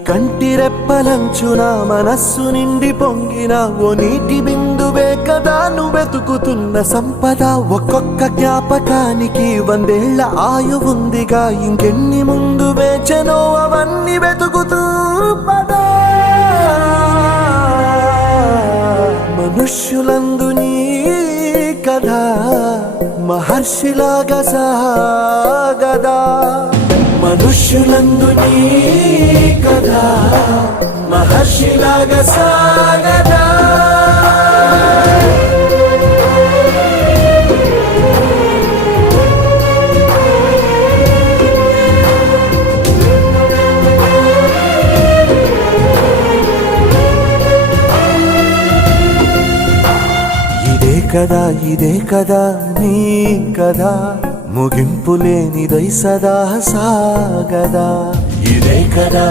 కంటిరెప్పలంచున మనస్సు నిండి పొంగిన ఓ నీటి బిందువే కదా నువ్వెతుకుతున్న సంపద. ఒక్కొక్క జ్ఞాపకానికి 100 ఏళ్ల ఆయువుందిగా, ఇంకెన్ని ముందు వేచనో అవన్నీ వెతుకుతూ పదా. మనుష్యులందు నీ కథ మహర్షిలాగా సాగదా, మనుష్యులందు నీ కథ మహర్షిలాగా సాగదా. ఇదే కదా నీ కదా, ముగింపు లేనిదై సదా సాగదా. ఇదే కదా